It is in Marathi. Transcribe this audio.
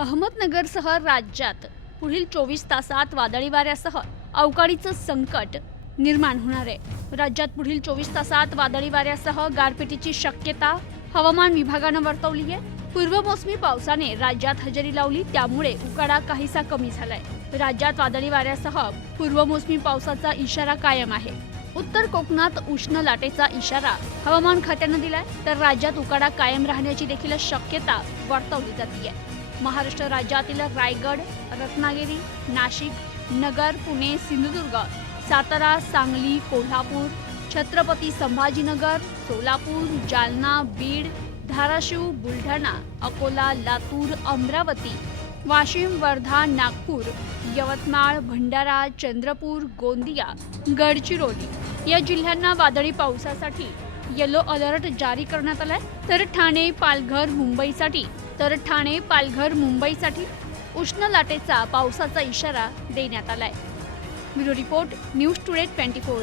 अहमदनगरसह राज्यात पुढील चोवीस तासात वादळी वाऱ्यासह अवकाळीचं संकट निर्माण होणार आहे. राज्यात पुढील चोवीस तासात वादळी वाऱ्यासह गारपिटीची शक्यता हवामान विभागानं वर्तवली आहे. पूर्वमोसमी पावसाने राज्यात हजेरी लावली त्यामुळे उकाडा काहीसा कमी झालाय. राज्यात वादळी वाऱ्यासह पूर्वमोसमी पावसाचा इशारा कायम आहे. उत्तर कोकणात उष्ण लाटेचा इशारा हवामान खात्यानं दिलाय तर राज्यात उकाडा कायम राहण्याची देखील शक्यता वर्तवली जाते महाराष्ट्र राज्यातील रायगड रत्नागिरी नाशिक नगर पुणे सिंधुदुर्ग सातारा सांगली कोल्हापूर छत्रपती संभाजीनगर सोलापूर जालना बीड धाराशिव बुलढाणा अकोला लातूर अमरावती वाशिम वर्धा नागपूर यवतमाळ भंडारा चंद्रपूर गोंदिया गडचिरोली या जिल्ह्यांना वादळी पावसासाठी येलो अलर्ट जारी करण्यात आलाय. तर ठाणे पालघर मुंबईसाठी तर ठाणे पालघर मुंबईसाठी उष्ण लाटेचा पावसाचा इशारा देण्यात आलाय. Bureau report news today twenty four.